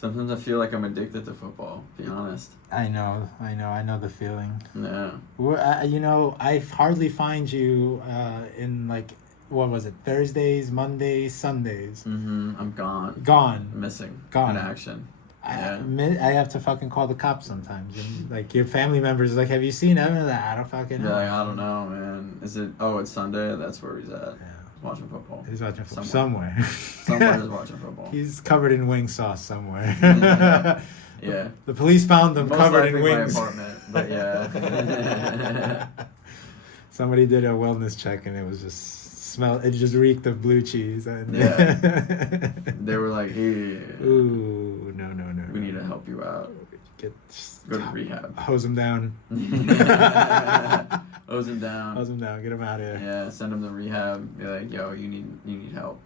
Sometimes I feel like I'm addicted to football, to be honest. I know the feeling. Yeah. I hardly find you in like, what was it, Thursdays, Mondays, Sundays. I'm gone. Gone. Missing. Gone. In action. I have to fucking call the cops sometimes. And, like, your family members like, have you seen Evan? I don't fucking know. Like, I don't know, man. Is it? Oh, it's Sunday. That's where he's at. Yeah. Watching football. He's watching football somewhere. Somewhere he's watching football. He's covered in wing sauce somewhere. Yeah. The police found them Most covered in likely wings. my apartment, but yeah. Somebody did a wellness check and it was just it just reeked of blue cheese. And Yeah. They were like, hey. Ooh, no. We need to help you out. Go to rehab. Hose him down. Hose him down. Hose him down. Get him out of here. Yeah, send him to rehab. Be like, yo, you need help.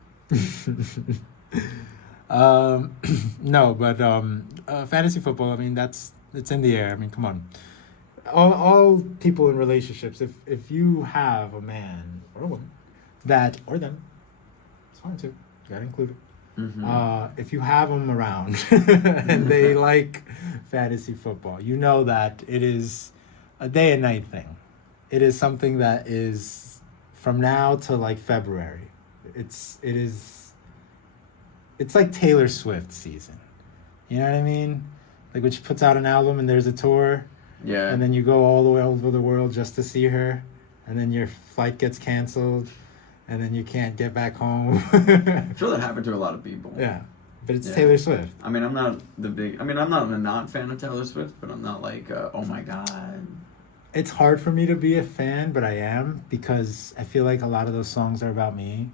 No, but fantasy football, I mean, it's in the air. I mean, come on. All people in relationships, if you have a man or a woman or them, it's fine too. You gotta include it. If you have them around and they like fantasy football, you know that it is a day and night thing. It is something that is from now to like February. It's like Taylor Swift season. You know what I mean? Like when she puts out an album and there's a tour. Yeah. And then you go all the way over the world just to see her. And then your flight gets canceled. And then you can't get back home. I'm sure that happened to a lot of people. Yeah. But it's Taylor Swift. I mean, I'm not a non-fan of Taylor Swift, but I'm not like, oh my God. It's hard for me to be a fan, but I am, because I feel like a lot of those songs are about me.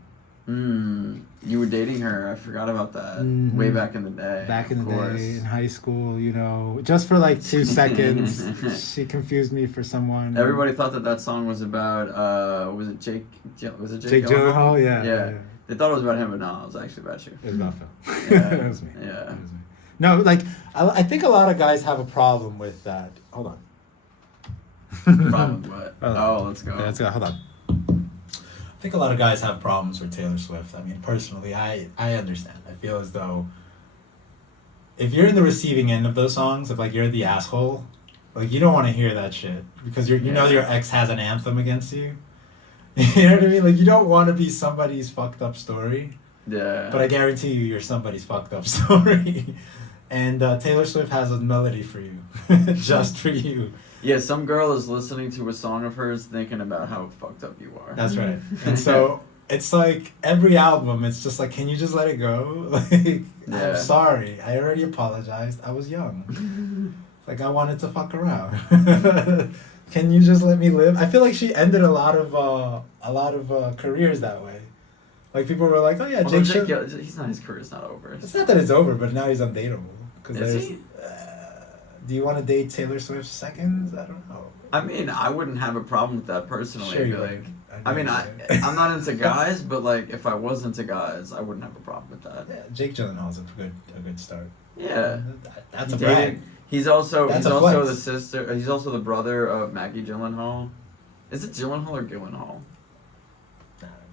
You were dating her. I forgot about that. Way back in the day. Back in the day, in high school, just for like 2 seconds, she confused me for someone. Everybody thought that song was about, was it Jake Gyllenhaal? Yeah. They thought it was about him, but no, it was actually about you. It was about Phil. Yeah. It was me. Yeah. It was me. No, like, I think a lot of guys have a problem with that. Hold on. Problem with what? Oh, let's go. Yeah, let's go. Hold on. I think a lot of guys have problems with Taylor Swift. I mean, personally, I understand. I feel as though if you're in the receiving end of those songs, if like you're the asshole, like you don't want to hear that shit because you know your ex has an anthem against you. You know what I mean? Like you don't want to be somebody's fucked up story. Yeah. But I guarantee you're somebody's fucked up story. And Taylor Swift has a melody for you, just for you. Yeah, some girl is listening to a song of hers thinking about how fucked up you are. That's right. And so it's like every album, it's just like, can you just let it go? Like, I'm sorry. I already apologized. I was young. Like, I wanted to fuck around. Can you just let me live? I feel like she ended a lot of careers that way. Like, people were like, oh yeah, Jake his career's not over. It's not that it's over, but now he's undateable. Is he? Do you want to date Taylor Swift seconds? I don't know. I mean, I wouldn't have a problem with that personally. Sure you like, would. I'm not into guys, but like, if I was into guys, I wouldn't have a problem with that. Yeah, Jake Gyllenhaal's a good start. Yeah, that's a brag. He's also That's the sister. He's also the brother of Maggie Gyllenhaal. Is it Gyllenhaal or Gyllenhaal? I don't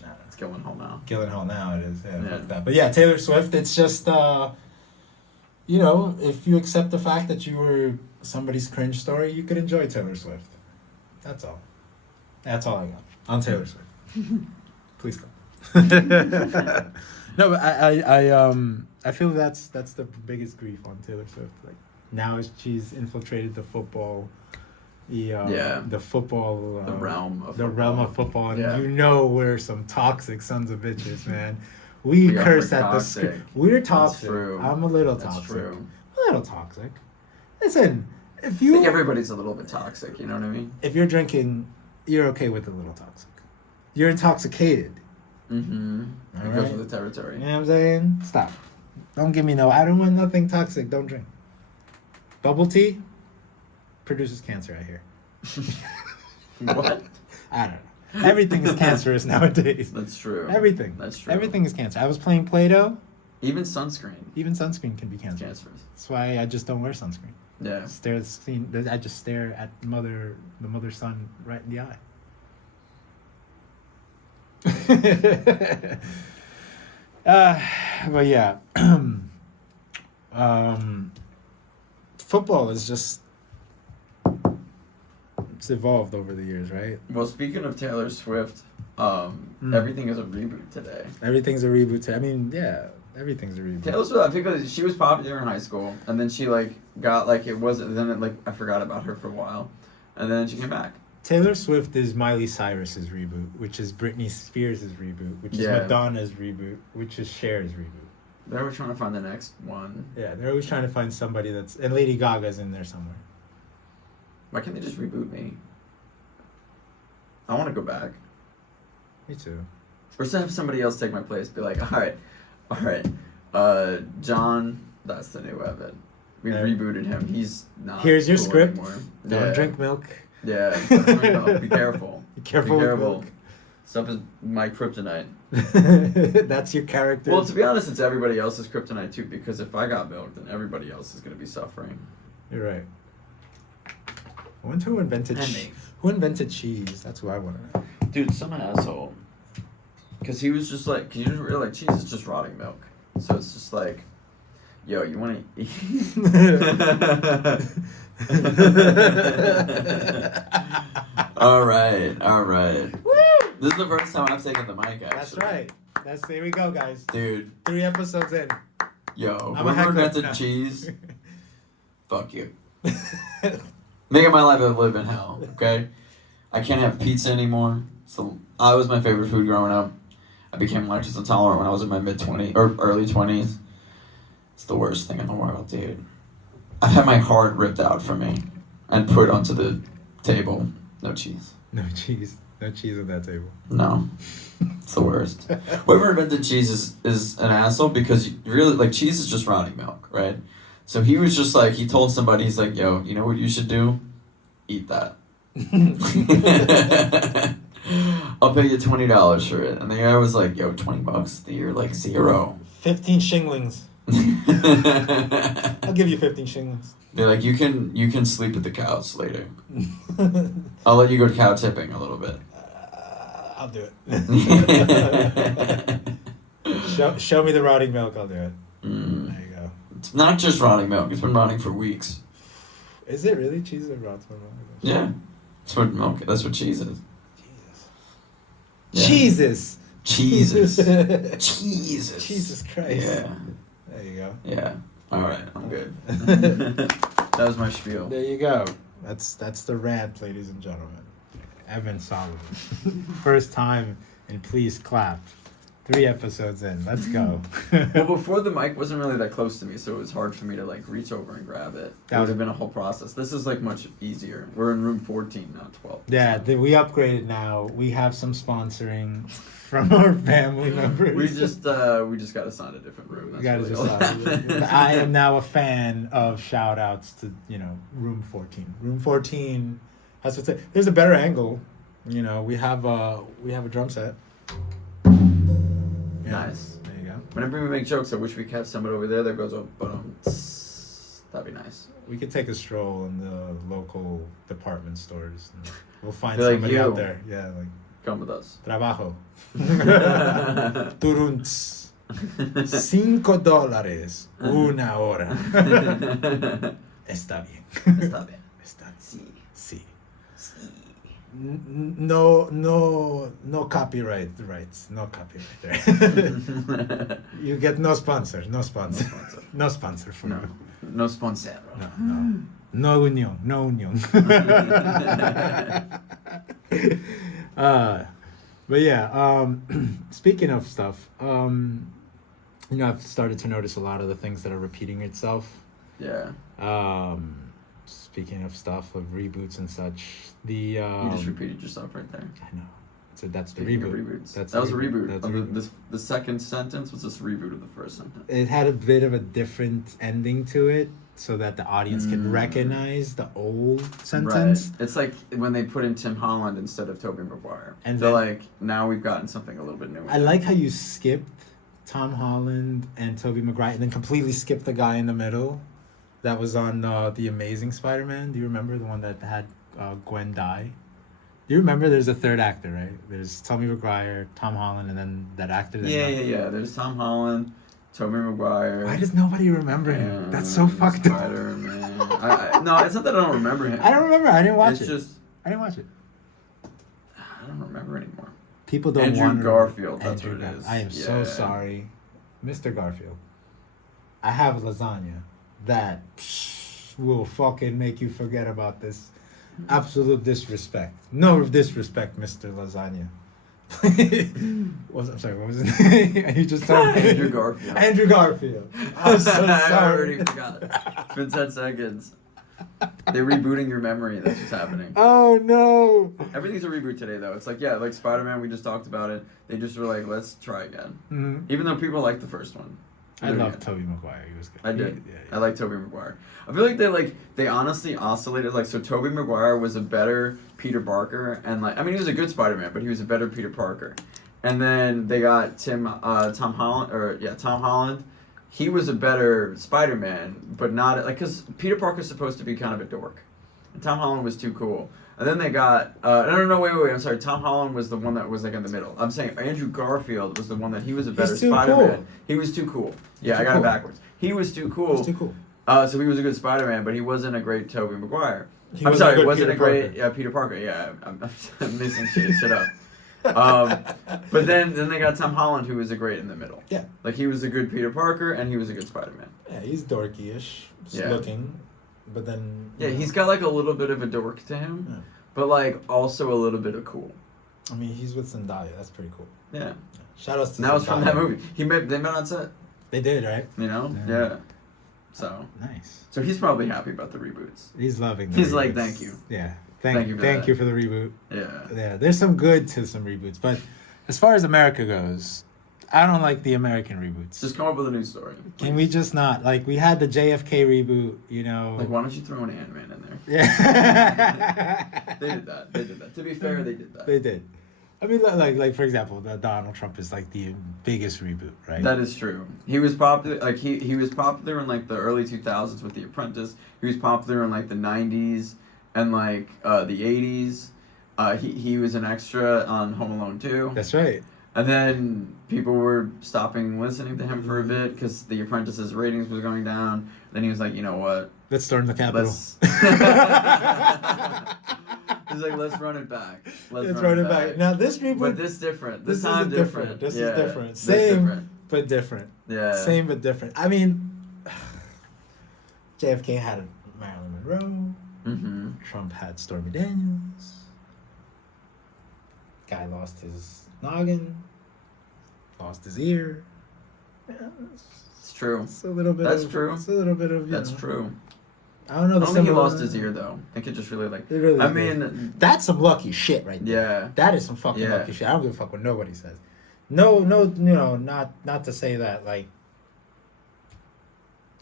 know. It's Gyllenhaal now. Gyllenhaal now it is. Yeah. Fuck that. But yeah, Taylor Swift. It's just if you accept the fact that you were somebody's cringe story, you could enjoy Taylor Swift. That's all. That's all I got on Taylor Swift. Please go. No, but I feel that's the biggest grief on Taylor Swift. Like now she's infiltrated the football, the football, the realm of football, and we're some toxic sons of bitches, man. We curse at the screen. We're toxic. I'm a little toxic. That's true. A little toxic. Listen, I think everybody's a little bit toxic. You know what I mean? If you're drinking, you're okay with a little toxic. You're intoxicated. It goes with the territory. You know what I'm saying? Stop. Don't give me I don't want nothing toxic. Don't drink. Bubble tea produces cancer, I hear. What? I don't know. Everything is cancerous nowadays. That's true. Everything. That's true. Everything is cancer. I was playing Play-Doh. Even sunscreen. Even sunscreen can be cancerous. That's why I just don't wear sunscreen. Yeah. Stare at the screen. I just stare at the mother's son right in the eye. But yeah. Football is just it's evolved over the years, right? Well, speaking of Taylor Swift, everything is a reboot today. Everything's a reboot. I mean, yeah, everything's a reboot. Taylor Swift, because she was popular in high school, and then she got it wasn't. Then I forgot about her for a while, and then she came back. Taylor Swift is Miley Cyrus's reboot, which is Britney Spears' reboot, which is Madonna's reboot, which is Cher's reboot. They were trying to find the next one. Yeah, they're always trying to find somebody that's... And Lady Gaga's in there somewhere. Why can't they just reboot me? I want to go back. Me too. Or just have somebody else take my place. Be like, all right, John, that's the new Evan. We rebooted him. He's not. Here's your cool script. Anymore. Don't drink milk. Yeah. No, be careful. Be careful. With milk. Stuff is my kryptonite. That's your character. Well, to be honest, it's everybody else's kryptonite too. Because if I got milk, then everybody else is gonna be suffering. You're right. I wonder who invented who invented cheese. That's what I want to know. Dude, some asshole. Because he was just like, because you didn't really cheese is just rotting milk. So it's just like, yo, you want to eat? All right. Woo! This is the first time I've taken the mic, actually. That's right. Here we go, guys. Dude. 3 episodes in. Yo, whoever invented cheese, fuck you. Making my life a living hell, okay? I can't have pizza anymore. So I was my favorite food growing up. I became lactose intolerant when I was in my mid-20s or early 20s. It's the worst thing in the world, dude. I've had my heart ripped out from me and put onto the table. No cheese. No cheese. No cheese on that table. No. It's the worst. Whoever invented cheese is an asshole because really, cheese is just rotting milk, right? So he was just he told somebody, he's like, yo, you know what you should do? Eat that. I'll pay you $20 for it. And the guy was like, yo, $20? You're 0. 15 shinglings. I'll give you 15 shillings. They're like, you can sleep with the cows later. I'll let you go cow tipping a little bit. I'll do it. show me the rotting milk, I'll do it. There you go. It's not just rotting milk. It's been rotting for weeks. Is it really? Cheese that rots for milk? Yeah. That's what milk. That's what cheese is. Jesus. Jesus. Jesus Christ. Yeah. There you go. Yeah. All right. I'm good. That was my spiel. There you go. That's the rant, ladies and gentlemen. Evan Solomon. First time, and please clap. 3 episodes in. Let's go. Well, before the mic wasn't really that close to me, so it was hard for me to reach over and grab it. That would have been a whole process. This is much easier. We're in room 14, not 12. Yeah, we upgraded now. We have some sponsoring from our family members. We just got assigned a different room. I am now a fan of shout outs to room 14. Room 14 has to say there's a better angle. We have a drum set. Yeah. Nice. There you go. Whenever we make jokes, I wish we kept somebody over there that goes, oh, that'd be nice. We could take a stroll in the local department stores. And we'll find Be somebody out there. Yeah, come with us. Trabajo. Turunts. $5 una hora. Está bien. Está bien. Sí. No copyright rights. No copyright. You get no sponsor. No sponsor for you. No sponsor. No union. But yeah, speaking of stuff, I've started to notice a lot of the things that are repeating itself. Yeah. Speaking of stuff, of reboots and such, you just repeated yourself right there. I know. So that's the Speaking reboot. of reboots. That was a reboot. The second sentence was just a reboot of the first sentence. It had a bit of a different ending to it, so that the audience can recognize the old sentence. Right. It's like when they put in Tim Holland instead of Tobey Maguire. And they're now we've gotten something a little bit new. I like how you skipped Tom Holland and Tobey Maguire and then completely skipped the guy in the middle that was on The Amazing Spider-Man. Do you remember the one that had Gwen die? Do you remember there's a third actor, right? There's Tobey Maguire, Tom Holland, and then that actor. Yeah. There's Tom Holland, Tobey Maguire. Why does nobody remember him? That's so fucked up. Spider-Man. No, it's not that I don't remember him. I don't remember. I didn't watch it. It's just I didn't watch it. I don't remember anymore. People don't Andrew want Garfield. That's what it is. I am so sorry, Mr. Garfield. I have lasagna that will fucking make you forget about this. Absolute disrespect. No disrespect, Mr. Lasagna. I'm sorry, what was his name? You just told me. Andrew Garfield. Andrew Garfield. I'm so sorry. I already forgot. It's been 10 seconds. They're rebooting your memory. That's what's happening. Oh no. Everything's a reboot today, though. It's like, yeah, like Spider-Man, we just talked about it. They just were like, let's try again. Mm-hmm. Even though people liked the first one. I love Tobey Maguire. He was good. I did. Yeah. I like Tobey Maguire. I feel like they honestly oscillated. Like, so Tobey Maguire was a better Peter Parker, and like, I mean, he was a good Spider-Man, but he was a better Peter Parker. And then they got Tom Holland. He was a better Spider-Man, but not like, because Peter Parker's supposed to be kind of a dork, and Tom Holland was too cool. And then they got no, wait, I'm sorry. Tom Holland was the one that was like in the middle. I'm saying Andrew Garfield was the one that he was a better Spider-Man. Cool. He was too cool. Yeah, I got it backwards. He was too cool. He's too cool. So he was a good Spider-Man, but he wasn't a great Tobey Maguire. He I'm sorry, wasn't Peter a great Parker. Peter Parker. Yeah, I'm missing shit. Shut up. But then they got Tom Holland, who was a great in the middle. Yeah. Like, he was a good Peter Parker, and he was a good Spider-Man. Yeah, he's dorky-ish looking, but then... Yeah, he's got like a little bit of a dork to him, but like also a little bit of cool. I mean, he's with Zendaya. That's pretty cool. Yeah. Shout outs to That was Zendaya. from that movie. They met on set. They did, right? You know? Yeah. So. Nice. So he's probably happy about the reboots. He's loving the He's reboots. like, thank you. Yeah. Thank you for the reboot. Yeah. Yeah, there's some good to some reboots, but as far as America goes, I don't like the American reboots. Just come up with a new story. Can we just not? Like, we had the JFK reboot, you know. Like, why don't you throw an Ant-Man in there? Yeah. They did that. To be fair, they did that. They did. I mean, like for example, the Donald Trump is like the biggest reboot, right? That is true. He was popular. Like he was popular in like the early 2000s with The Apprentice. He was popular in like the 90s and like the 80s. He was an extra on Home Alone 2. That's right. And then people were stopping listening to him for a bit because The Apprentice's ratings was going down. Then he was like, you know what? Let's storm the Capitol. He's like, let's run it back. Let's run it back. Now this reboot, but this different. This is time different. This Yeah. is different. This Same, different. but different. Yeah. Same but different. I mean, JFK had Marilyn Monroe. Mm-hmm. Trump had Stormy Daniels. Guy lost his noggin. Lost his ear. Yeah, It's true. it's a little bit. That's of, true. It's a little bit of. That's know, true. I don't know. I The don't think he symbol- lost his ear though. I think it just really like. It really I did. mean, That's some lucky shit right there. yeah. That is some fucking Yeah. lucky shit. I don't give a fuck what nobody says. No, you know, not to say that, like.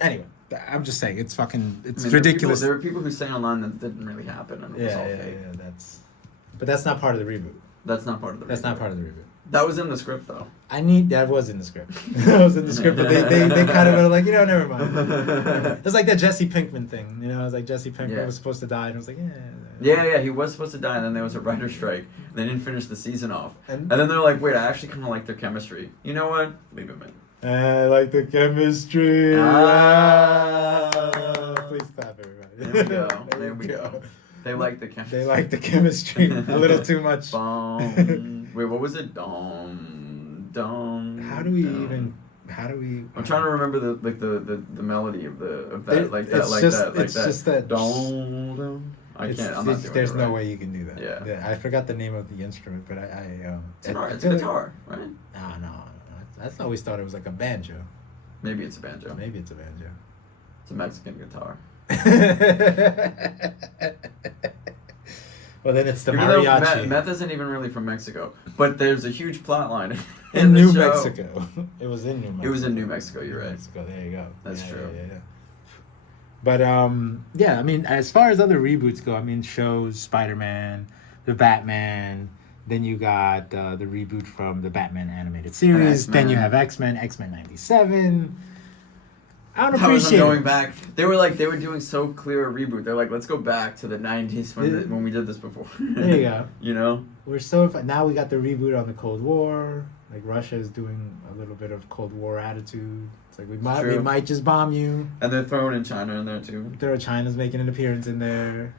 Anyway, I'm just saying it's fucking, it's I mean, ridiculous. There were people who say online that didn't really happen and it was all fake. But that's not part of the reboot. That's not part of the. That's reboot. not part of the reboot. That was in the script though. That was in the script. That was in the script, but they kind of were like, you know, never mind. It's like that Jesse Pinkman thing, you know. It's like Jesse Pinkman was supposed to die, and it was like, Yeah, he was supposed to die, and then there was a writer's strike. And they didn't finish the season off, and then they're like, "Wait, I actually kind of like their chemistry. You know what? Leave him in." I like the chemistry. Please stop, everybody. There we go. They like the chemistry. They like the chemistry a little too much. Wait, what was it? Dom. How do we? I'm trying to remember the melody of that It's just that. Dom. I can't. I'm not doing There's it no right. way you can do that. Yeah. I forgot the name of the instrument, but It's a guitar, right? No. I always thought it was like a banjo. Maybe it's a banjo. Maybe it's a banjo. It's a Mexican guitar. Well, then it's the Even though mariachi. Meth isn't even really from Mexico, but there's a huge plot line in the New show. Mexico. It was in New Mexico. It was in New Mexico. You're right. Mexico. There you go. That's true. Yeah. But yeah, I mean, as far as other reboots go, I mean, shows Spider-Man, the Batman. Then you got the reboot from the Batman animated series. X-Men. Then you have X-Men, X-Men '97. I don't That was appreciate going it. back. They were doing so clear a reboot. They're like, let's go back to the 90s when we did this before. There you go. You know? We're so now we got the reboot on the Cold War. Like Russia is doing a little bit of Cold War attitude. It's like we might just bomb you. And they're throwing in China in there too. China's making an appearance in there.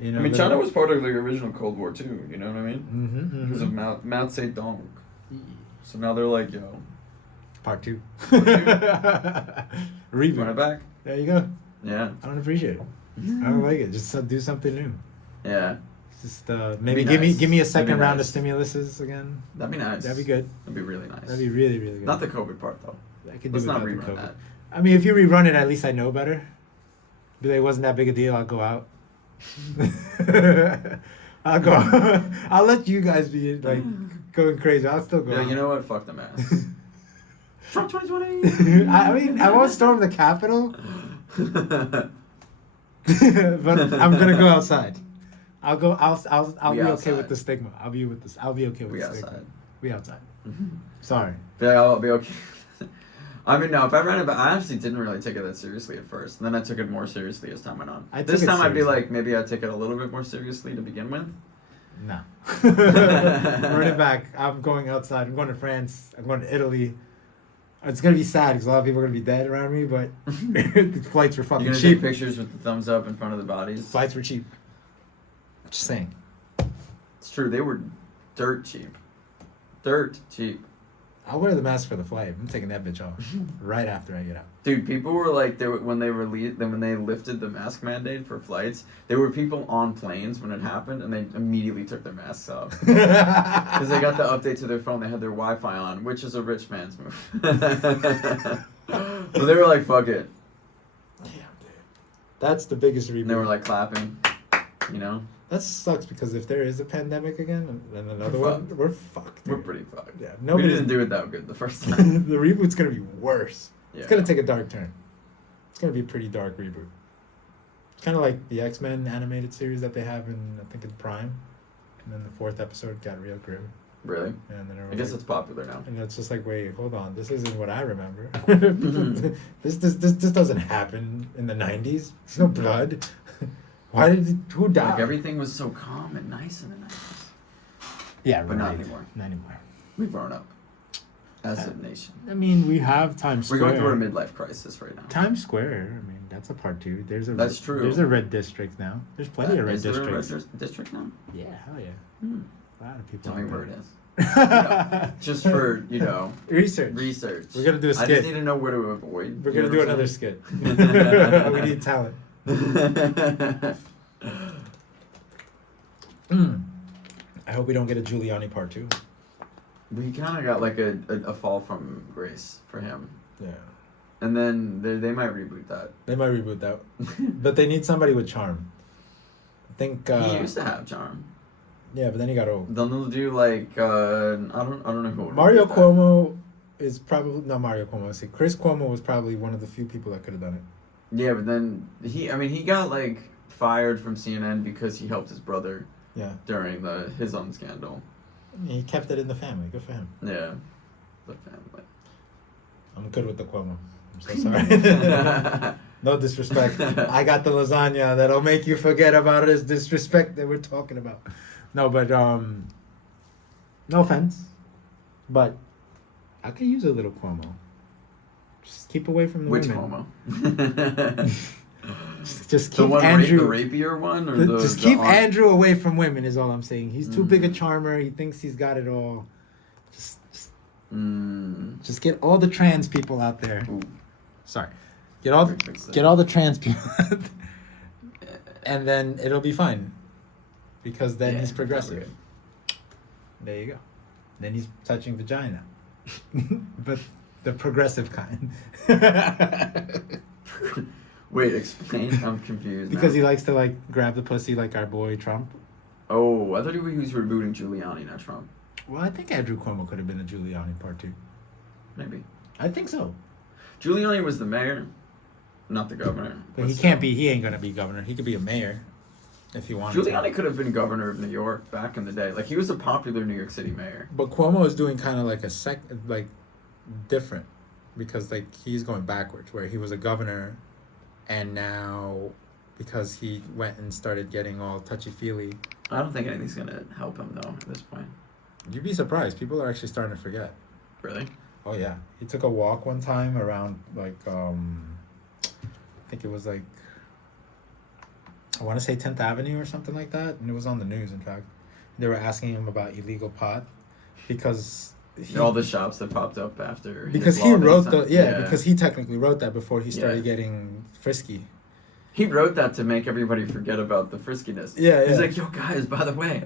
You know, I mean, China was part of the original Cold War too. You know what I mean? Mm-hmm, Because of Mao Zedong. So now they're like, yo, Part 2. run it Reboot. back. There you go. Yeah. I don't appreciate it. I don't like it. Just do something new. Yeah. Just maybe Be nice. give me a second That'd be round nice. of stimuluses again. That'd be nice. That'd be good. That'd be really nice. That'd be really, really good. Not the COVID part though. I could Let's do not without the rerun COVID. that. I mean, if you rerun it, at least I know better. Be like, it wasn't that big a deal. I'll go out. I'll go. I'll let you guys be like going crazy. I'll still go. Yeah, out. you know what? Fuck the mask. Trump 2020. I mean, I won't storm the Capitol, but I'm gonna go outside. I'll go. I'll We be okay outside. with the stigma. I'll be with this. I'll be okay with We the outside. stigma. We outside. Sorry. Yeah, I'll be okay. I mean, no, if I ran it, but I actually didn't really take it that seriously at first. And then I took it more seriously as time went on. This took it time I'd be seriously. like, maybe I'd take it a little bit more seriously to begin with. No. Run it back. I'm going outside. I'm going to France. I'm going to Italy. It's gonna be sad because a lot of people are gonna be dead around me, but the flights were fucking You're gonna cheap. take pictures with the thumbs up in front of the bodies. Flights were cheap. Just saying. It's true. They were dirt cheap. Dirt cheap. I'll wear the mask for the flight. I'm taking that bitch off right after I get out. Dude, people were like, when they lifted the mask mandate for flights, there were people on planes when it happened, and they immediately took their masks off because they got the update to their phone. They had their Wi-Fi on, which is a rich man's move. So they were like, "Fuck it," Damn, dude. That's the biggest reboot. and they were like clapping. You know, that sucks because if there is a pandemic again and another We're one, we're fucked. we're dude. pretty fucked. Yeah, We nobody didn't do it that good the first time. The reboot's gonna be worse. Yeah. It's gonna take a dark turn. It's gonna be a pretty dark reboot. Kind of like the X-Men animated series that they have in, I think, in Prime. And then the 4th episode got real grim. Really? And then I guess it's popular now. and it's just like, wait, hold on, this isn't what I remember. This doesn't happen in the 90s. There's no blood. Who died? Like everything was so calm and nice in the 90s. Yeah, But not anymore. Not anymore. We've grown up as a nation. I mean, we have Times We're Square. going through a midlife crisis right now. Times Square. I mean, that's a part 2. That's true. There's a red district now. There's plenty of red Is there a districts. red district now? Yeah, hell yeah. Hmm. A lot of people. Tell me out where there. it is. Just for, Research. research. We're gonna do a I just skit. need to know where to avoid. We're You gonna know do what I'm another saying? skit. We need talent. I hope we don't get a Giuliani part 2. We kind of got like a fall from grace for him. Yeah. And then they might reboot that. They might reboot that. But they need somebody with charm. I think He used to have charm. yeah, but then he got old. Then they'll do like I don't know who would Mario reboot that. Cuomo is probably not Mario Cuomo. I say Chris Cuomo was probably one of the few people that could have done it. Yeah, but then he got like fired from CNN because he helped his brother Yeah. during his own scandal. I mean, he kept it in the family. Good for him. Yeah, the family. I'm good with the Cuomo. I'm so sorry. No disrespect. I got the lasagna that'll make you forget about this disrespect that we're talking about. No, but no offense, but I could use a little Cuomo. Just keep away from the Which women. Cuomo? Just The keep one Andrew. the rapier one, or Just the keep on- Andrew away from women is all I'm saying. He's too big a Mm. charmer. He thinks he's got it all. Mm. Just get all the trans people out there. Ooh. Sorry, get all Fix it. get all the trans people, and then it'll be fine. Because then Yeah, he's that'd be be There you go. Then he's touching vagina, but the progressive kind. Wait, explain. I'm confused. Because now. he likes to like grab the pussy like our boy Trump. Oh, I thought he was rebooting Giuliani, not Trump. Well, I think Andrew Cuomo could have been a Giuliani part 2. Maybe. I think so. Giuliani was the mayor, not the governor. But he can't be. He ain't gonna be governor. He could be a mayor, if he wanted. Giuliani to. could have been governor of New York back in the day. Like he was a popular New York City mayor. But Cuomo is doing kind of like like different. because like he's going backwards, where he was a governor, and now because he went and started getting all touchy feely. I don't think anything's gonna help him though at this point. You'd be surprised. People are actually starting to forget. Really? Oh yeah, he took a walk one time around like I think it was like I want to say 10th Avenue or something like that, and it was on the news. In fact, they were asking him about illegal pot because all the shops that popped up after. Because he wrote because he technically wrote that before he started getting frisky. He wrote that to make everybody forget about the friskiness. Yeah, He's like, yo guys, by the way,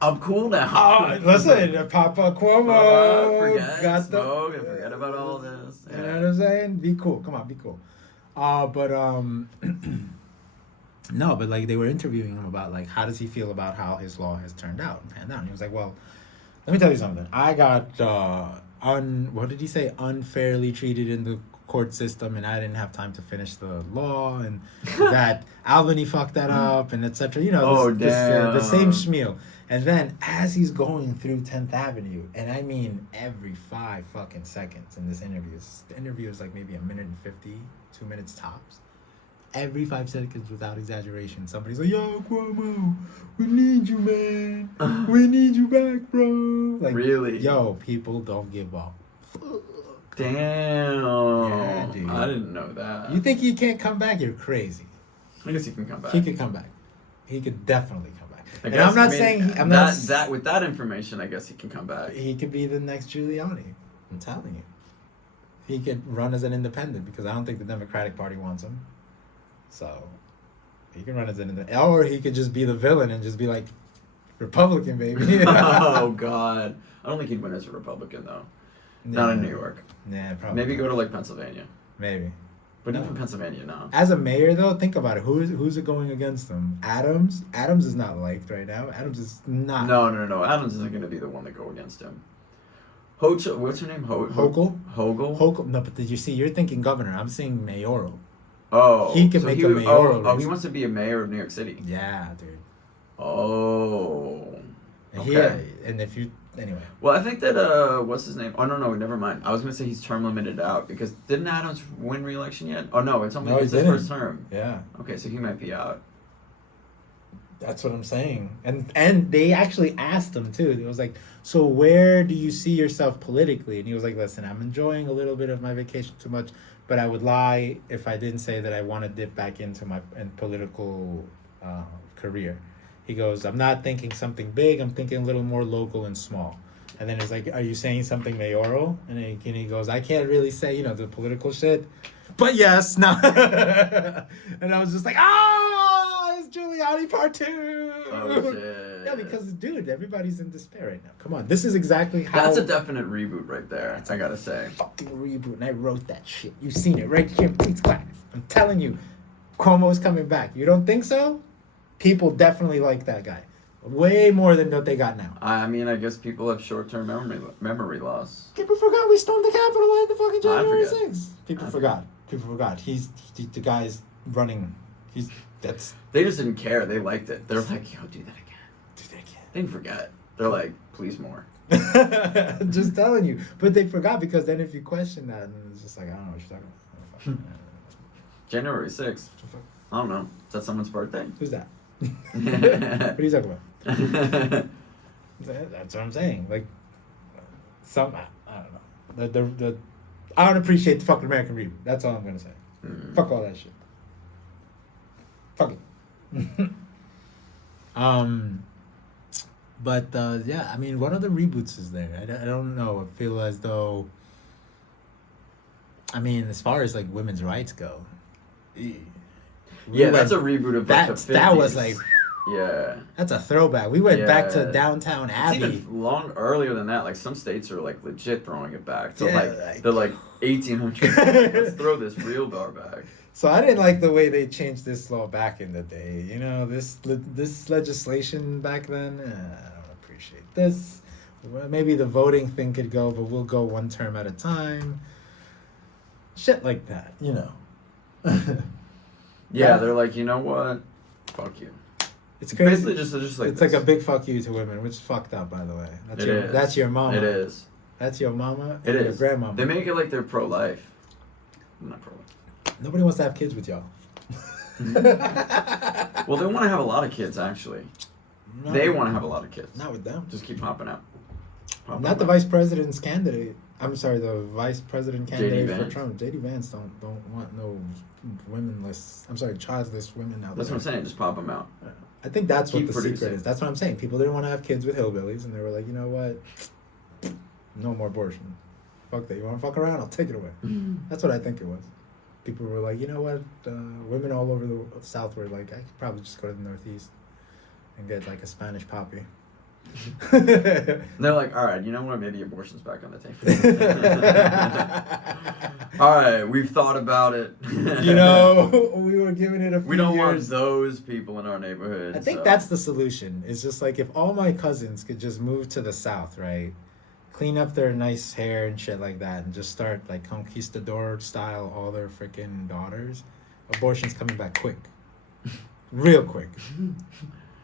I'm cool now. Oh, listen, Papa Cuomo Forget smoke and forget about all this. You know what I'm saying? Be cool. Come on, be cool. No, but like they were interviewing him about like how does he feel about how his law has turned out and panned out. And he was like, well, let me tell you something. I got what did he say? Unfairly treated in the court system, and I didn't have time to finish the law, and that Albany fucked that up, and etc. You know, the same schmeal. And then as he's going through 10th Avenue, and I mean every 5 fucking seconds in this interview, the interview is like maybe 1:50, 2 minutes tops. Every 5 seconds, without exaggeration, somebody's like, yo, Cuomo, we need you, man. We need you back, bro. Like, really? Yo, people don't give up. Damn. Yeah, dude. I didn't know that. You think he can't come back? You're crazy. I guess he can come back. He could come back. He could definitely come back. I And I'm not saying... with that information, I guess he can come back. He could be the next Giuliani. I'm telling you. He could run as an independent, because I don't think the Democratic Party wants him. So, he can run as an independent. Or he could just be the villain and just be like, Republican, baby. Oh, God. I don't think he'd win as a Republican, though. Not in New York. Nah, probably. Maybe go to, like, Pennsylvania. Maybe. But even Pennsylvania, no. As a mayor, though, think about it. Who's it going against him? Adams? Adams is not liked right now. Adams is not. No. Adams isn't going to be the one to go against him. What's her name? Hochul? Hochul? No, but did you see? You're thinking governor. I'm saying mayoral. Oh. He can make a mayoral. Oh, he wants to be a mayor of New York City. Yeah, dude. Oh. Okay. And if you... Anyway. Well, I think that, what's his name? Oh, no, never mind. I was going to say he's term limited out, because didn't Adams win re-election yet? Oh, no, it's his first term. Yeah. Okay, so he might be out. That's what I'm saying. And they actually asked him, too. It was like, so where do you see yourself politically? And he was like, listen, I'm enjoying a little bit of my vacation too much, but I would lie if I didn't say that I want to dip back into my political career. He goes, I'm not thinking something big, I'm thinking a little more local and small. And then it's like, are you saying something mayoral? And he goes, I can't really say, the political shit. But yes, no. And I was just like, it's Giuliani part 2. Oh, shit. Yeah, because, dude, everybody's in despair right now. Come on, this is exactly how... That's a definite reboot right there, I gotta say. Fucking reboot, and I wrote that shit. You've seen it right here, please clap. I'm telling you, Cuomo's coming back. You don't think so? People definitely like that guy. Way more than what they got now. I mean, I guess people have short-term memory loss. People forgot we stormed the Capitol on the fucking January 6th. People forgot. He's the guy's running. They just didn't care. They liked it. They're like, yo, do that again. They didn't forget. They're like, please more. Just telling you. But they forgot, because then if you question that, then it's just like, I don't know what you're talking about. January 6th. I don't know. Is that someone's birthday? Who's that? What are you talking about? That's what I'm saying. Like, I don't know. I don't appreciate the fucking American reboot. That's all I'm gonna say. Fuck all that shit. Fuck it. But yeah, I mean, what other reboots is there? I don't know. I feel as though, I mean, as far as like women's rights go. That's a reboot of like the 50s. That was like, yeah, that's a throwback. We went back to Downtown Abbey. It's even earlier than that. Like some states are like legit throwing it back to they're like 1800s. Let's throw this real bar back. So I didn't like the way they changed this law back in the day. This legislation back then. I don't appreciate this. Well, maybe the voting thing could go, but we'll go one term at a time. Shit like that, Yeah, they're like, you know what? Fuck you. It's crazy. Basically just like it's like a big fuck you to women, which is fucked up, by the way. That's your mama. It is. That's your mama It and your is. grandmama. They make it like they're pro-life. I'm not pro-life. Nobody wants to have kids with y'all. Well, they want to have a lot of kids, actually. They want to have a lot of kids. Not with them. Just keep popping out. Not the vice president's candidate. I'm sorry, the vice president candidate for Vance. Trump. JD Vance don't want no womenless. I'm sorry, childless women out That's there. what I'm saying. Just pop them out. I think that's Keep what the producing. secret is. That's what I'm saying. People didn't want to have kids with hillbillies, and they were like, you know what? No more abortion. Fuck that. You want to fuck around? I'll take it away. That's what I think it was. People were like, you know what? Women all over the South were like, I could probably just go to the Northeast and get like a Spanish poppy. They're like, all right, you know what? Maybe abortion's back on the table. All right, we've thought about it. You know, we were giving it a few We don't want years. those people in our neighborhood. I think so. that's the solution. It's just like if all my cousins could just move to the South, right? Clean up their nice hair and shit like that and just start like conquistador style all their freaking daughters, abortion's coming back quick. Real quick.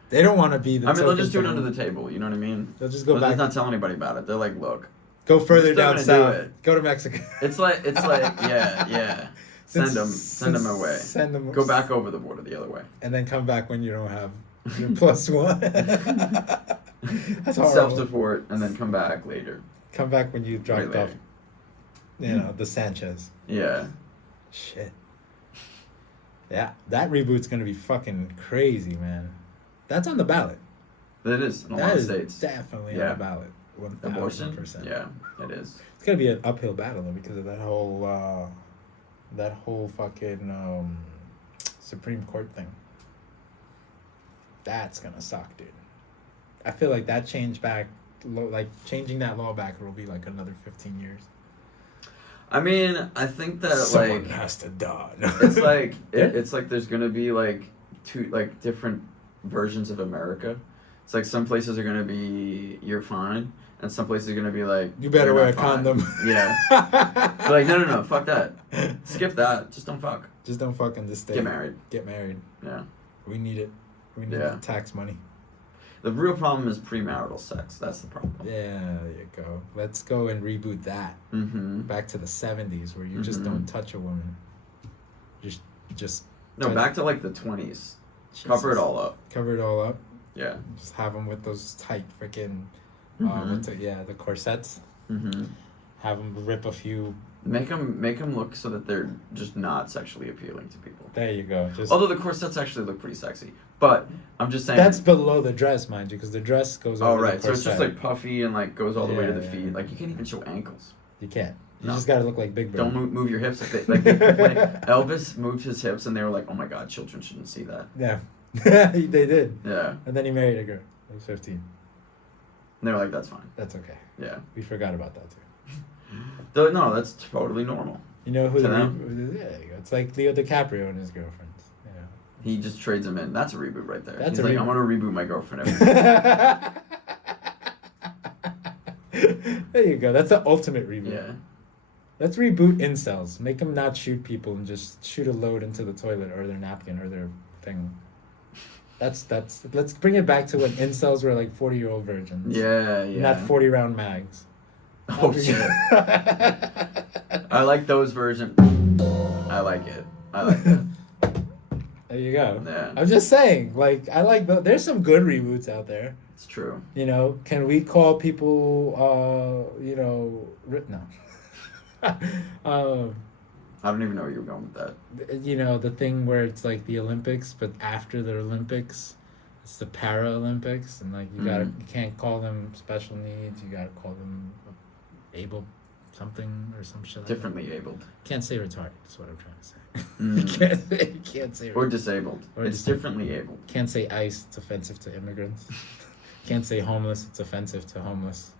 They don't want to be the I mean, they'll token just do it thing. under the table. You know what I mean? They'll just go They'll back. just not tell anybody about it. They're like, look. Go further We're still down gonna south. do it. Go to Mexico. It's like, yeah. Send them away. Send them. Go back over the border the other way. And then come back when you don't have your plus one. That's horrible. Self-support, and then come back later. Come back when you dropped Way off, later. you know, the Sanchez. Yeah. Shit. Yeah, that reboot's gonna be fucking crazy, man. That's on the ballot. It is in a lot That of is states. definitely on Yeah. the ballot. Abortion? 1000%. Yeah, it is. It's gonna be an uphill battle though because of that whole fucking Supreme Court thing. That's gonna suck, dude. I feel like that changing that law back will be like another 15 years. I mean, I think that Someone like has to die. it's like it's like there's gonna be like two like different versions of America. It's like some places are gonna be you're fine, and some places are gonna be like You better you're wear a not fine. condom. Yeah. But like no, fuck that. Skip that. Just don't fuck. Just don't fucking just stay. Get married. Get married. Yeah. We need it. We need Yeah. the tax money. The real problem is premarital sex. That's the problem. Yeah, there you go. Let's go and reboot that. Mm-hmm. Back to the 70s where you just Mhm. don't touch a woman. Just No, back to like the 20s. Cover it all up. Cover it all up. Yeah. Just have them with those tight freaking, Mhm. the corsets. Mm-hmm. Have them rip a few. Make them look so that they're just not sexually appealing to people. There you go. Just Although the corsets actually look pretty sexy, but I'm just saying. that's below the dress, mind you, because the dress goes over Oh right, the so it's just corset. like puffy and like goes all the way to the Yeah, feet. yeah. Like you can't even show ankles. You can't. You No. just gotta look like Big Bird. Don't move your hips. Like they complain. Elvis moved his hips, and they were like, "Oh my God, children shouldn't see that." Yeah, they did. Yeah, And then he married a girl. He was 15. and they were like, "That's fine." That's okay. Yeah. We forgot about that too. No, that's totally normal. You know who To the them? yeah, there you go. It's like Leo DiCaprio and his girlfriends. Yeah. He just trades them in. That's a reboot right there. That's He's a like, reboot. "I'm gonna reboot my girlfriend." Every There you go. That's the ultimate reboot. Yeah. Let's reboot incels. Make them not shoot people and just shoot a load into the toilet or their napkin or their thing. That's. Let's bring it back to when incels were like 40-year-old virgins. Yeah. Not 40-round mags. Oh shit. I like those versions. I like it. There you go. Yeah. I'm just saying, like, I like there's some good reboots out there. It's true. You know, can we call people, no. I don't even know where you're going with that. You know, the thing where it's like the Olympics, but after the Olympics, it's the Paralympics, and like you can't call them special needs. You gotta call them able something or some shit. Differently abled. Can't say retarded. That's what I'm trying to say. Mm. You can't say. Or disabled. Or It's differently abled. Can't say ICE. It's offensive to immigrants. Can't say homeless. It's offensive to homeless.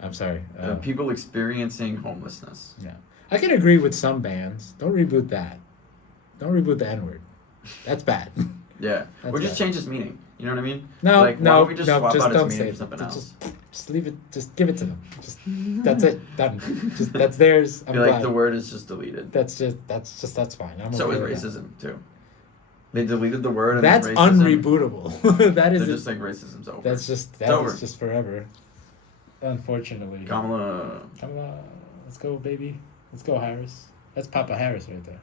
I'm sorry. People experiencing homelessness. Yeah, I can agree with some bands. Don't reboot that. Don't reboot the N-word. That's bad. Yeah. That's Or just bad. change its meaning. You know what I mean? No, Like, why no, don't we just no. swap Just out its don't meaning say for it. something else? Just leave it. Just give it to them. Just that's it. Done. Just that's theirs. I'm Be like glad. the word is just deleted. That's fine. I'm So okay is with racism too. They deleted the word. And That's then racism, unrebootable. That is. They're just like racism's over. That's just over. is just forever. Unfortunately. Kamala. Let's go, baby. Let's go, Harris. That's Papa Harris right there.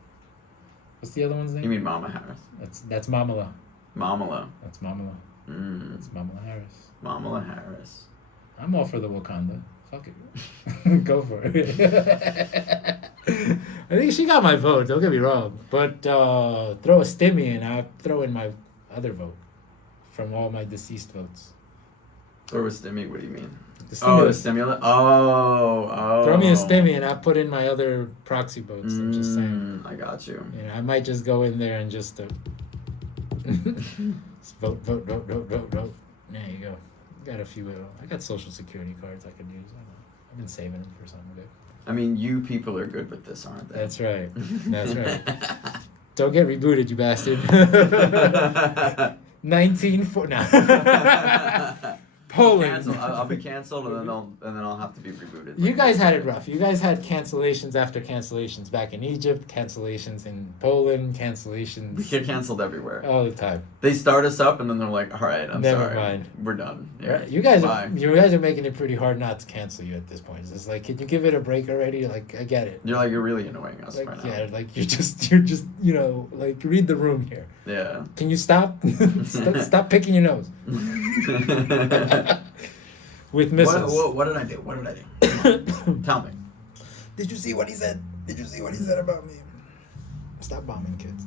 What's the other one's name? You mean Mama Harris? That's Mamala. Mamala. That's Mamala. That's Mamala Harris. Mamala Harris. I'm all for the Wakanda. Fuck it. Go for it. I think she got my vote, don't get me wrong. But throw a stimmy and I'll throw in my other vote from all my deceased votes. Throw a stimmy, what do you mean? The stimulant? Oh. Throw me a stimmy and I'll put in my other proxy votes. I'm just saying. I got you. You know, I might just go in there and just vote. There you go. Got a few. I got social security cards I could use. I know. I've been saving them for something good. I mean, you people are good with this, aren't they? That's right. That's right. Don't get rebooted, you bastard. 1940. No. Poland. I'll be canceled, and then I'll have to be rebooted. You guys had it rough. You guys had cancellations after cancellations back in Egypt, cancellations in Poland, cancellations. We get canceled everywhere All the time. They start us up, and then they're like, "All right, I'm Never sorry, mind. We're done." Yeah. Right. You guys are making it pretty hard not to cancel you at this point. It's just like, can you give it a break already? Like, I get it. You're really annoying us Like, right now. yeah, like you're just you know, like read the room here. Yeah. Can you stop? Stop picking your nose. With missiles. What did I do? What did I do? Tell me. Did you see what he said? Did you see what he said about me? Stop bombing kids.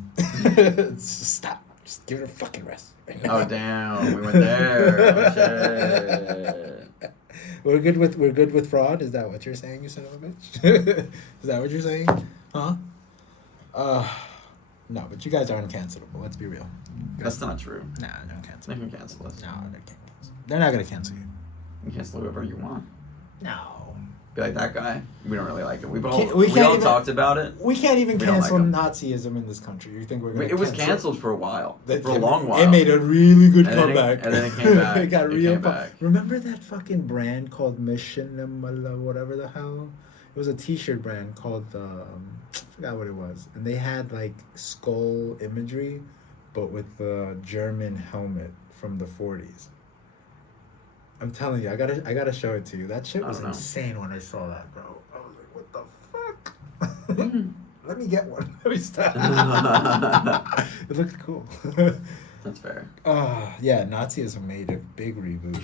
Stop. Just give it a fucking rest. Oh damn, we went there. Oh, shit. We're good with fraud. Is that what you're saying, you son of a bitch? Is that what you're saying? Huh? No, but you guys are uncancelable. Let's be real. That's not true. Nah, no cancel. They can cancel us. No, they can't cancel. They're not gonna cancel you. You can cancel whoever you want. No. Be like that guy. We don't really like it. We can't all even- talked about it. We can't even We don't cancel like 'em. Nazism in this country. You think we're gonna? It was canceled for a while. For a long while. It made a really good And then comeback. and then it came back. It got It real. came back. Remember that fucking brand called Mission whatever the hell? It was a T-shirt brand called I forgot what it was, and they had like skull imagery, but with the German helmet from the 40s. I'm telling you, I gotta show it to you. That shit was insane when I saw that, bro. I was like, what the fuck? Let me get one. Let me stop. It looked cool. That's fair. Yeah, Nazism made a big reboot.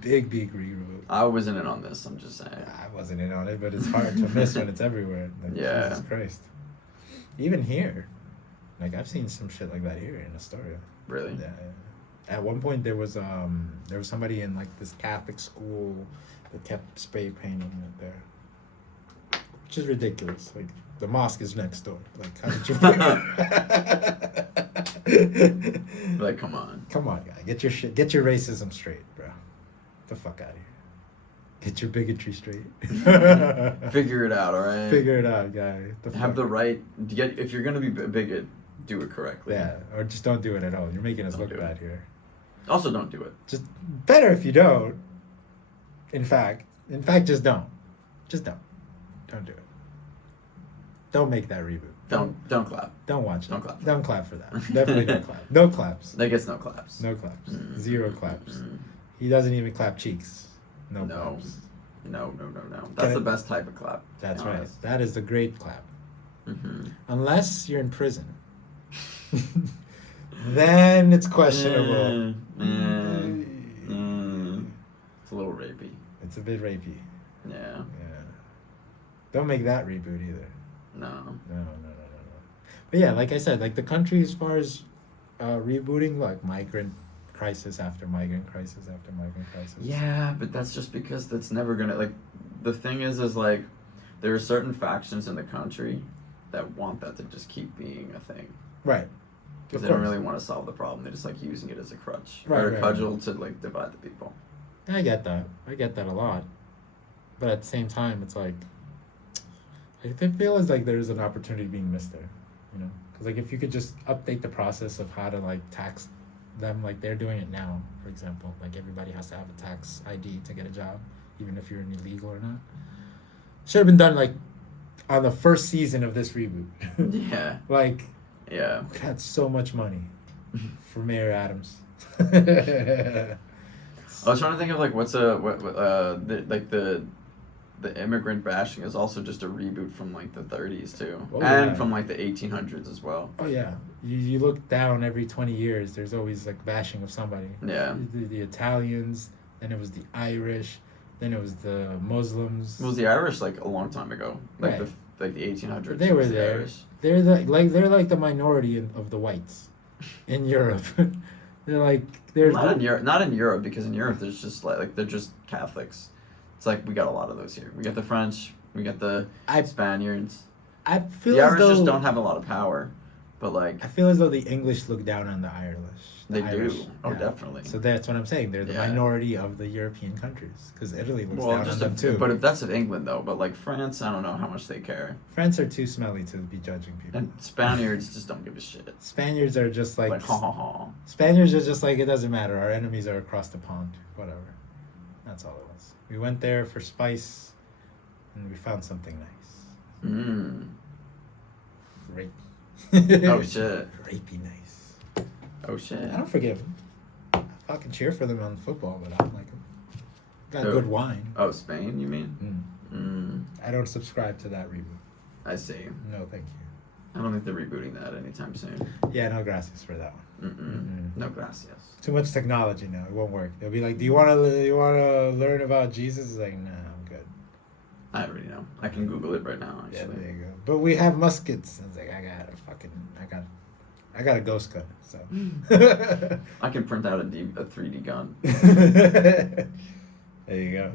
big reboot. I wasn't in on this, I'm just saying. I wasn't in on it, but it's hard to miss when it's everywhere. Like, Yeah. Jesus Christ. Even here. Like, I've seen some shit like that here in Astoria. Really? Yeah. At one point, there was somebody in, like, this Catholic school that kept spray painting it there. Which is ridiculous. Like, the mosque is next door. Like, how did you... Like, come on. Come on, guy. Get your racism straight, bro. Get the fuck out of here. Get your bigotry straight. Figure it out, all right? Figure it out, guy. Have the right to get. If you're gonna be a bigot, do it correctly. Yeah, or just don't do it at all. You're making us Don't look do it. bad here. Also, don't do it. Just better if you don't. In fact, just don't. Just don't. Don't do it. Don't make that reboot. Don't clap. Don't watch it. Don't clap. Don't clap for that. Definitely don't clap. No claps. That gets no claps. No claps. Mm. 0 claps. Mm. He doesn't even clap cheeks. No No. claps. No. That's the best type of clap. That's to be right. honest. That is the great clap. Mm-hmm. Unless you're in prison. Then it's questionable. It's a little rapey. It's a bit rapey. Yeah. Yeah. Don't make that reboot either. No. No. But yeah, like I said, like the country as far as rebooting, like migrant crisis after migrant crisis after migrant crisis. Yeah, but that's just because that's never gonna, like, the thing is like, there are certain factions in the country that want that to just keep being a thing. Right. Because they don't really want to solve the problem. They just like using it as a crutch. Right, or a right, cudgel to like divide the people. I get that. I get that a lot. But at the same time, it's like, I feel as like there's an opportunity being missed there, you know? Because like if you could just update the process of how to like tax them, like they're doing it now, for example. Like everybody has to have a tax ID to get a job, even if you're illegal or not. Should have been done like on the first season of this reboot. Yeah. Like, Yeah. we had so much money for Mayor Adams. I was trying to think of like the immigrant bashing is also just a reboot from like the 30s too, and from like the 1800s as well. Oh yeah, you look down every 20 years. There's always like bashing of somebody. Yeah. The Italians, then it was the Irish, then it was the Muslims. It was the Irish like a long time ago, like Right. the 1800s. They were there. Irish. They're like the minority of the whites in Europe. Not in Europe, because in Europe there's just like they're just Catholics. It's like we got a lot of those here. We got the French, we got the Spaniards. I feel the as Irish though just don't have a lot of power, but like I feel as though the English look down on the Irish. they do. Oh, definitely. So that's what I'm saying. They're the minority of the European countries, because Italy looks down on them too. But if that's in England though, but like France, I don't know how much they care. France are too smelly to be judging people. And Spaniards just don't give a shit. Spaniards are just like ha ha ha. Spaniards are just like, it doesn't matter. Our enemies are across the pond. Whatever. That's all it was. We went there for spice, and we found something nice. Rapey. Oh shit. Rapey nice. Oh shit. I don't forgive them. I fucking cheer for them on football, but I don't like them. Got good wine. Oh, Spain, you mean? I don't subscribe to that reboot. I see. No, thank you. I don't think they're rebooting that anytime soon. Yeah, no gracias for that one. No gracias. Too much technology now. It won't work. They'll be like, "Do you want to learn about Jesus?" It's like, "Nah, I'm good." I already know. I can Google it right now. Actually. Yeah, there you go. But we have muskets. I was like, I got a ghost gun. So I can print out a 3D gun. There you go.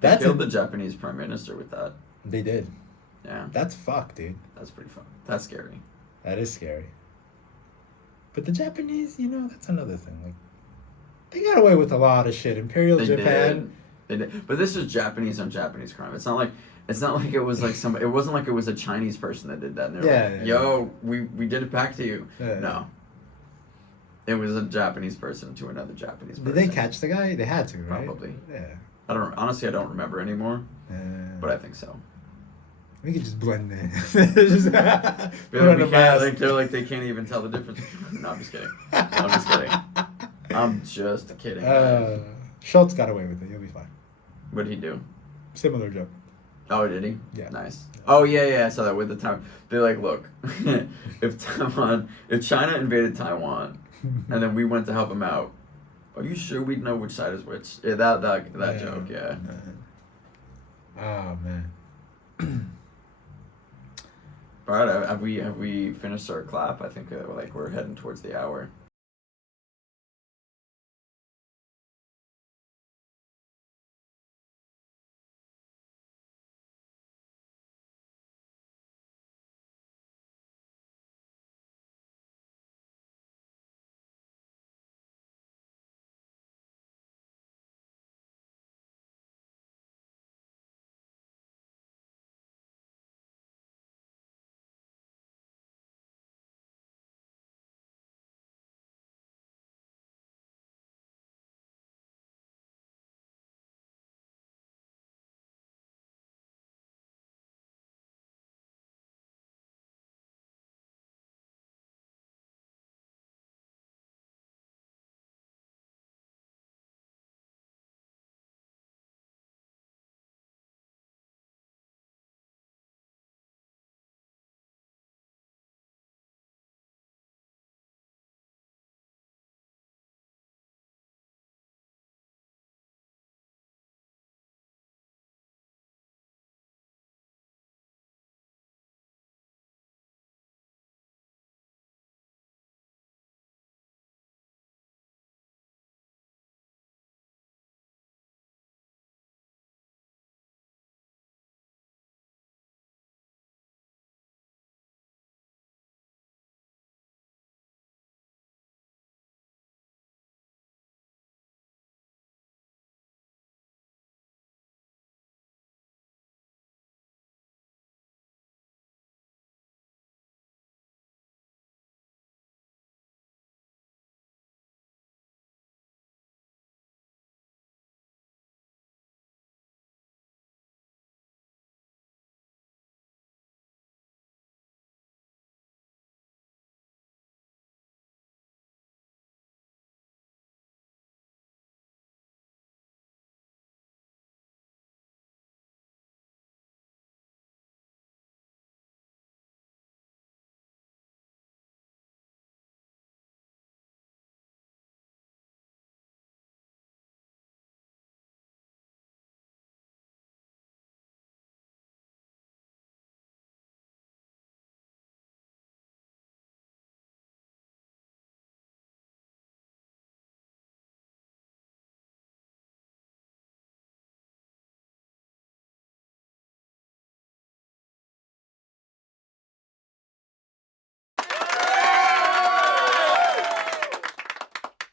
They killed the Japanese prime minister with that. They did. Yeah. That's fucked, dude. That's pretty fun. That's scary. That is scary. But the Japanese, that's another thing. Like, they got away with a lot of shit. Imperial Japan. They did. But this is Japanese on Japanese crime. It's not like it was like somebody. It wasn't like it was a Chinese person that did that. And they were like, "Yo, we did it back to you." No. It was a Japanese person to another Japanese person. Did they catch the guy? They had to, right? Probably. Yeah. I don't remember anymore. But I think so. We could just blend in. They're like they can't even tell the difference. No, I'm just kidding. I'm just kidding. Schultz got away with it. You'll be fine. What did he do? Similar joke. Oh, did he? Yeah. Nice. Oh yeah. I saw that with the Taiwan. They're like, look, if China invaded Taiwan, and then we went to help them out, are you sure we'd know which side is which? Yeah, that joke. Yeah. Oh man. All right, have we finished our clap? I think we're heading towards the hour.